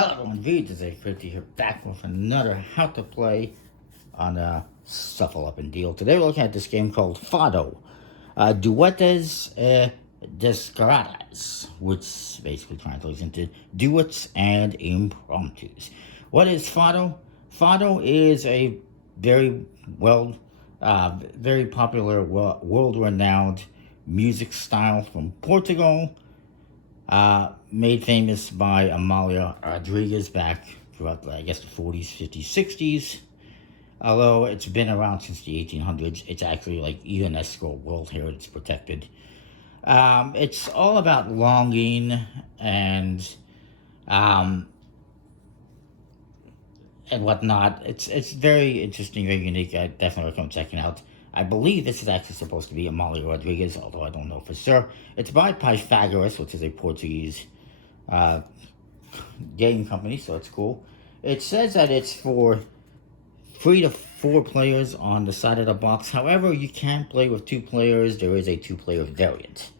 Hello everyone, This is 50 here back with another How to Play on a Shuffle Up and Deal. Today we're looking at this game called Fado. Duetas Descaradas, which basically translates into duets and impromptus. What is Fado? Fado is a very very popular, world-renowned music style from Portugal. Made famous by Amalia Rodriguez back throughout, I guess, the 40s, 50s, 60s. Although it's been around since the 1800s, it's actually like UNESCO World Heritage protected. It's all about longing and whatnot. It's very interesting, very unique. I definitely recommend checking out. I believe this is actually supposed to be Amalia Rodriguez, although I don't know for sure. It's by Pythagoras, which is a Portuguese game company, so it's cool. It says that it's for 3 to 4 players on the side of the box. However, you can play with 2 players. There is a 2-player variant.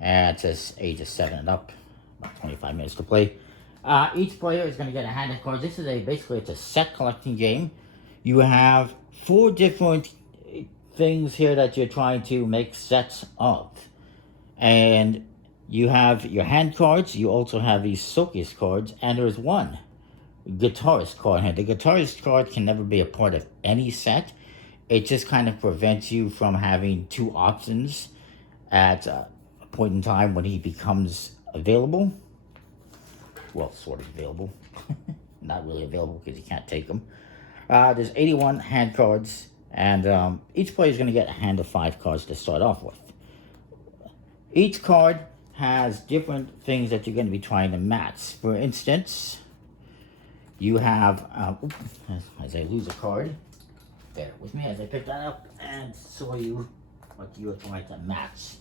And it says ages 7 and up, about 25 minutes to play. Each player is going to get a hand of cards. This is basically it's a set collecting game. You have 4 different things here that you're trying to make sets of. And you have your hand cards. You also have these showcase cards. And there's one guitarist card here. The guitarist card can never be a part of any set. It just kind of prevents you from having 2 options at a point in time when he becomes available. Well, sort of available. Not really available because you can't take them. There's 81 hand cards, and each player is going to get a hand of 5 cards to start off with. Each card has different things that you're going to be trying to match. For instance, you have, as I lose a card, bear with me as I pick that up and show you what you're trying to match.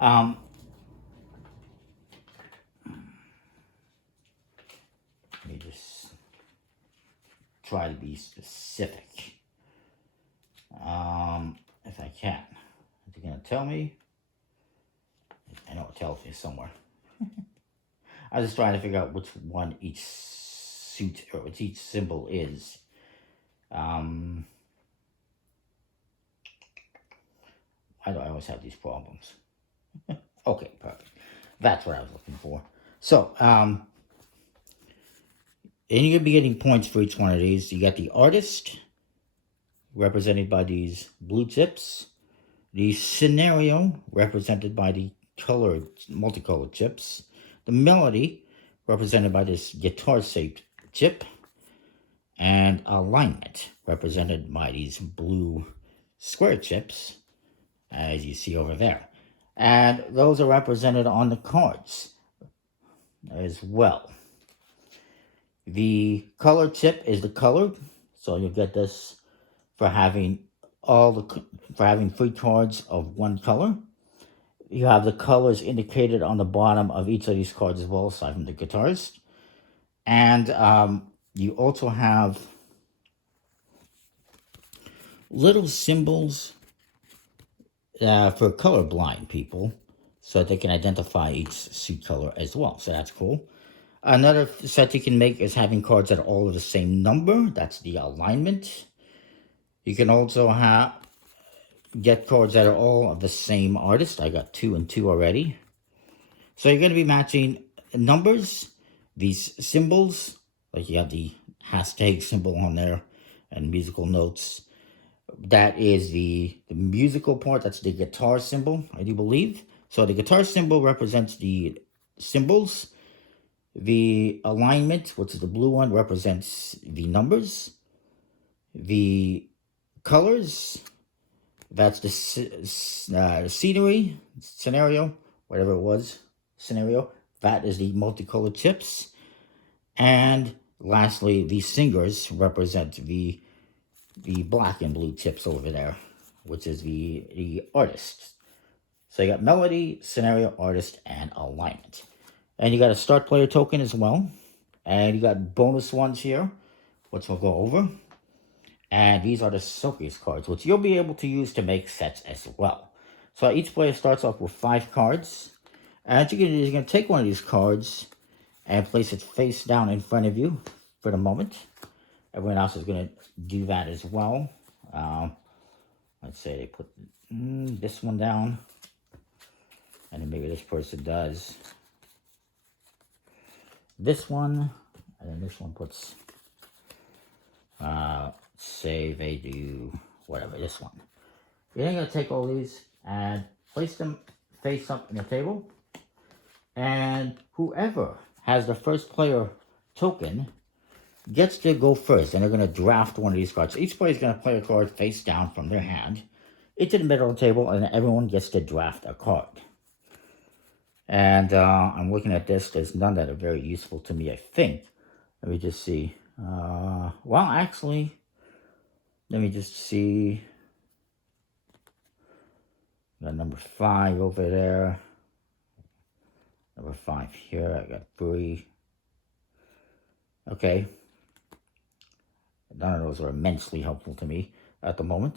Let me just try to be specific, if I can. Is it going to tell me? I know it tells me somewhere. I was just trying to figure out which one each suit or which each symbol is. Why do I always have these problems? Okay, perfect. That's what I was looking for. So, and you're going to be getting points for each one of these. You got the artist, represented by these blue chips. The scenario, represented by the multicolored chips. The melody, represented by this guitar-shaped chip. And alignment, represented by these blue square chips, as you see over there. And those are represented on the cards as well. The color chip is the color, so you'll get this for having 3 cards of one color. You have the colors indicated on the bottom of each of these cards as well, aside from the guitarist. And you also have little symbols for colorblind people, so that they can identify each suit color as well. So that's cool. Another set you can make is having cards that are all of the same number. That's the alignment. You can also get cards that are all of the same artist. I got 2 and 2 already. So you're going to be matching numbers, these symbols, like you have the hashtag symbol on there, and musical notes. That is the musical part. That's the guitar symbol, I do believe. So the guitar symbol represents the symbols. The alignment, which is the blue one, represents the numbers. The colors, that's the scenario, whatever it was, scenario. That is the multicolored chips. And lastly, the singers represent the black and blue chips over there, which is the artist. So you got melody, scenario, artist, and alignment. And you got a start player token as well. And you got bonus ones here, which we'll go over. And these are the showcase cards, which you'll be able to use to make sets as well. So each player starts off with 5 cards. And what you're going to do is you're going to take one of these cards and place it face down in front of you for the moment. Everyone else is going to do that as well. Let's say they put this one down. And then maybe this person does this one. And then this one puts, say they do whatever, this one. You're then going to take all these and place them face up in the table. And whoever has the first player token gets to go first. And they're going to draft one of these cards. So each player is going to play a card face down from their hand into the middle of the table. And everyone gets to draft a card. And I'm looking at this. There's none that are very useful to me, I think. Let me just see. Well, actually, let me just see. Got number 5 over there. Number 5 here. I got 3. Okay. None of those are immensely helpful to me at the moment.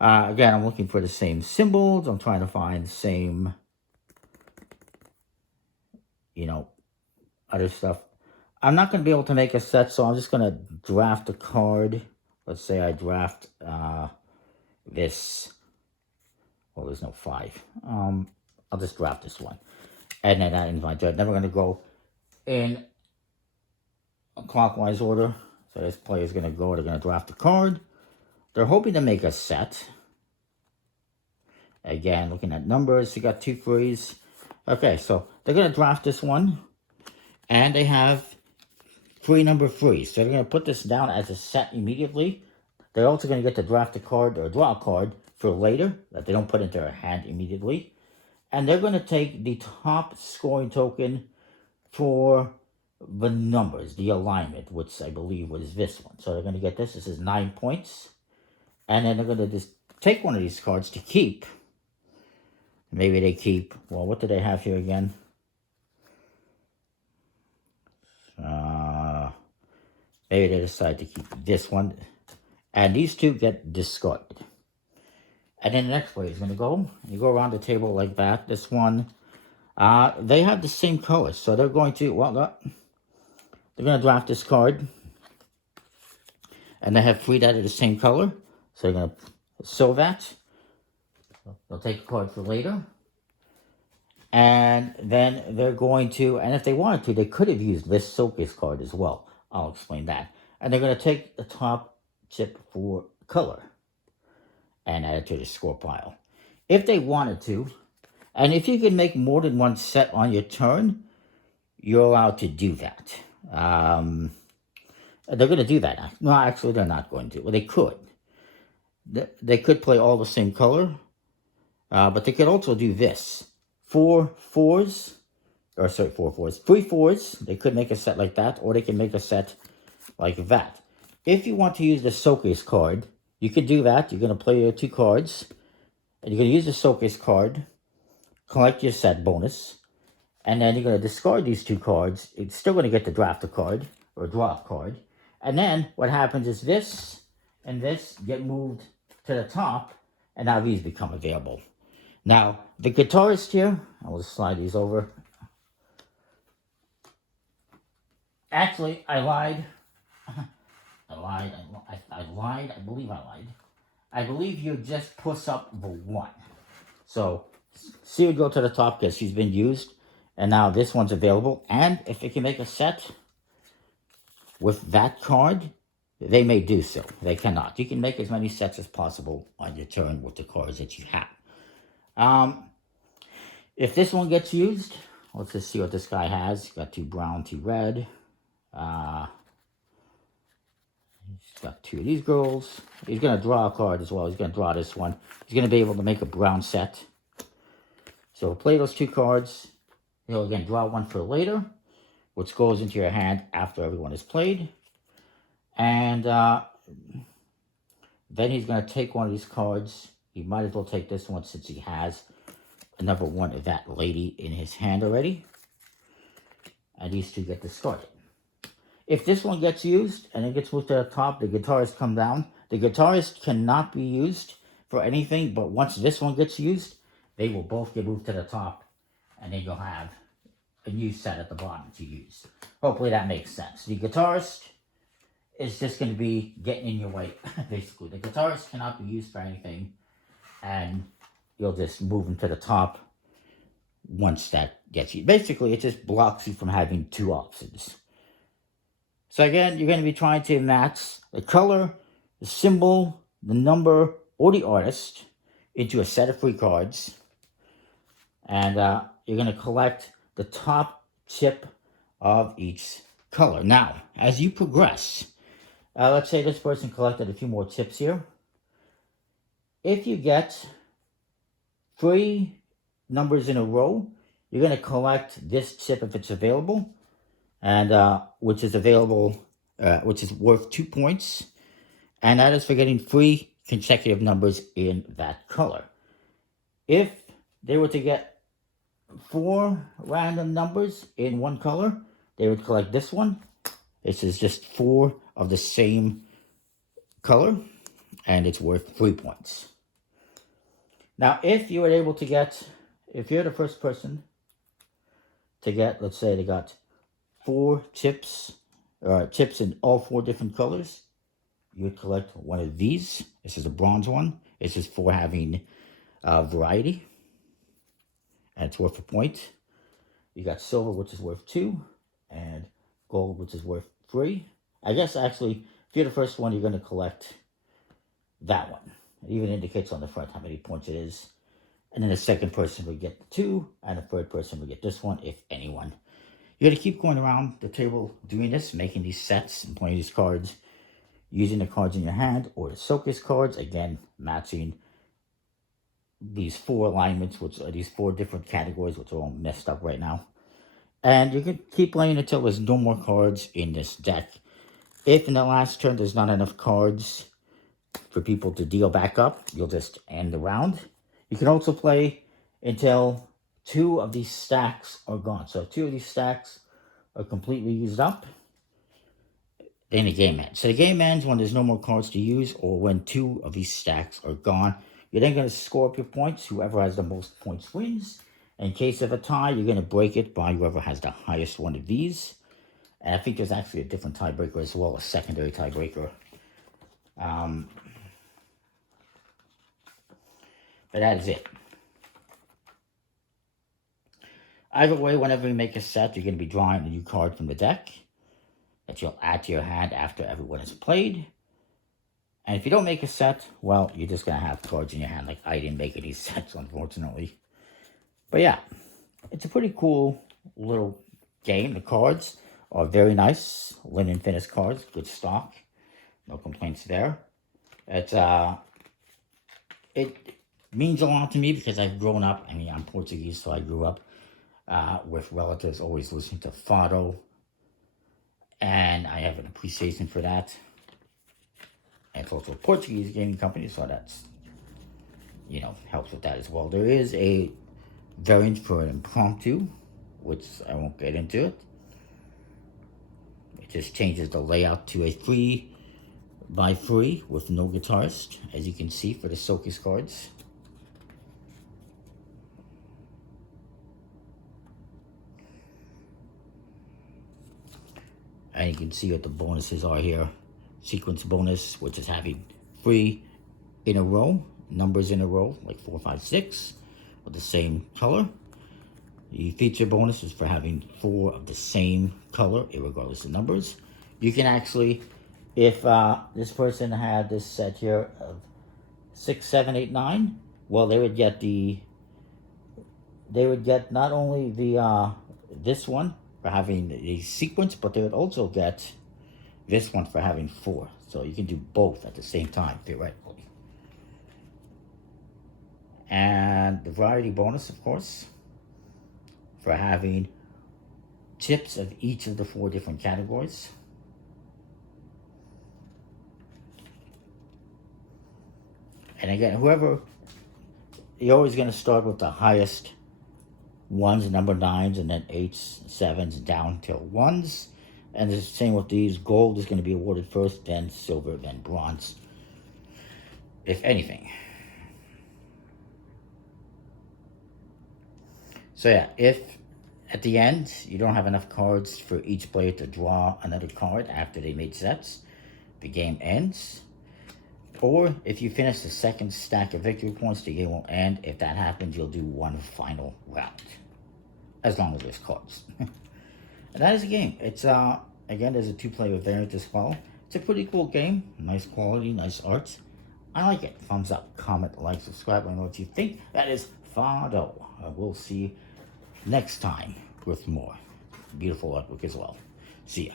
Again, I'm looking for the same symbols. I'm trying to find the same, you know, other stuff. I'm not going to be able to make a set, so I'm just going to draft a card. Let's say I draft this. Well, there's no 5. I'll just draft this one. And then that in my turn. Then we're going to go in a clockwise order. So this player is going to go. They're going to draft a card. They're hoping to make a set. Again, looking at numbers. You got 2 threes. Okay, so they're going to draft this one. And they have 3 number 3. So they're going to put this down as a set immediately. They're also going to get to draft a card or draw a card for later that they don't put into their hand immediately. And they're going to take the top scoring token for the numbers, the alignment, which I believe was this one. So they're going to get this. This is 9 points. And then they're going to just take one of these cards to keep. Maybe they keep, well, what do they have here again? Maybe they decide to keep this one. And these 2 get discarded. And then the next player is going to go. You go around the table like that. This one, they have the same colors. So they're going to, well, they're going to draft this card. And they have 3 that are the same color. So they're going to sew that. They'll take a card for later. And then they're going to, and if they wanted to, they could have used this Soakers card as well. I'll explain that. And they're going to take the top chip for color and add it to the score pile. If they wanted to, and if you can make more than one set on your turn, you're allowed to do that. They're going to do that. No, actually, they're not going to. Well, they could. They could play all the same color, but they could also do this. 4 fours, or sorry, 4 fours. 3 fours, they could make a set like that, or they can make a set like that. If you want to use the Soakers card, you could do that. You're going to play your 2 cards, and you're going to use the Soakers card, collect your set bonus, and then you're going to discard these 2 cards. It's still going to get to draft a card, or draw a card. And then what happens is this and this get moved to the top, and now these become available. Now, the guitarist here, I'll just slide these over. Actually, I lied. I lied. I believe I lied. I believe you just push up the 1. So, C would go to the top because she's been used. And now this one's available. And if you can make a set with that card, they may do so. They cannot. You can make as many sets as possible on your turn with the cards that you have. If this one gets used, let's just see what this guy has. He's got 2 brown, 2 red. He's got 2 of these girls. He's going to draw a card as well. He's going to draw this one. He's going to be able to make a brown set. So play those 2 cards. He'll again draw one for later, which goes into your hand after everyone is played. And then he's going to take one of these cards. He might as well take this one since he has number 1 of that lady in his hand already. And these 2 get discarded. If this one gets used and it gets moved to the top, the guitarist come down. The guitarist cannot be used for anything, but once this one gets used, they will both get moved to the top, and then you'll have a new set at the bottom to use. Hopefully that makes sense. The guitarist is just going to be getting in your way, basically. The guitarist cannot be used for anything, and you'll just move them to the top once that gets you. Basically, it just blocks you from having two options. So again, you're going to be trying to match the color, the symbol, the number, or the artist into a set of free cards. And you're going to collect the top chip of each color. Now, as you progress, let's say this person collected a few more chips here. If you get 3 numbers in a row, you're going to collect this chip if it's available, and which is available, which is worth 2 points, and that is for getting 3 consecutive numbers in that color. If they were to get 4 random numbers in one color, they would collect this one. This is just 4 of the same color, and it's worth 3 points. Now, if you were able to get, if you're the first person to get, let's say they got 4 chips, chips in all 4 different colors, you would collect one of these. This is a bronze one. This is for having variety, and it's worth a point. You got silver, which is worth 2, and gold, which is worth 3. I guess actually, if you're the first one, you're going to collect that one. It even indicates on the front how many points it is. And then the second person would get the 2, and the third person would get this one, if anyone. You're going to keep going around the table doing this, making these sets and playing these cards, using the cards in your hand or the Focus cards, again, matching these 4 alignments, which are these 4 different categories, which are all messed up right now. And you can keep playing until there's no more cards in this deck. If in the last turn there's not enough cards for people to deal back up, you'll just end the round. You can also play until 2 of these stacks are gone. So if 2 of these stacks are completely used up, then the game ends. So the game ends when there's no more cards to use, or when 2 of these stacks are gone. You're then going to score up your points. Whoever has the most points wins. In case of a tie, you're going to break it by whoever has the highest one of these. And I think there's actually a different tiebreaker as well, a secondary tiebreaker. But that is it. Either way, whenever you make a set, you're going to be drawing a new card from the deck that you'll add to your hand after everyone has played. And if you don't make a set, well, you're just going to have cards in your hand. Like, I didn't make any sets, unfortunately. But yeah, it's a pretty cool little game. The cards are very nice. Linen finish cards, good stock. No complaints there. It means a lot to me because I've grown up, I mean, I'm Portuguese, so I grew up with relatives always listening to Fado. And I have an appreciation for that. And it's also a Portuguese gaming company, so that's, you know, helps with that as well. There is a variant for an impromptu, which I won't get into it. It just changes the layout to a 3x3 with no guitarist, as you can see for the Focus cards. And you can see what the bonuses are here. Sequence bonus, which is having 3 in a row, numbers in a row, like 4, 5, 6, with the same color. The feature bonus is for having 4 of the same color, irregardless of numbers. You can actually, if this person had this set here of 6, 7, 8, 9, well, they would get not only the this one for having the sequence, but they would also get this one for having 4. So you can do both at the same time, theoretically. And the variety bonus, of course, for having chips of each of the 4 different categories. And again, you're always going to start with the highest ones, number 9s, and then 8s, 7s, down till 1s. And the same with these. Gold is going to be awarded first, then silver, then bronze, if anything. So yeah, if at the end you don't have enough cards for each player to draw another card after they made sets, the game ends. Or if you finish the second stack of victory points, the game will end. If that happens, you'll do one final round, as long as there's cards. And that is the game. It's again, there's a 2-player variant as well. It's a pretty cool game. Nice quality, nice art. I like it. Thumbs up, comment, like, subscribe. Let me know what you think. That is Fado. We'll see you next time with more beautiful artwork as well. See ya.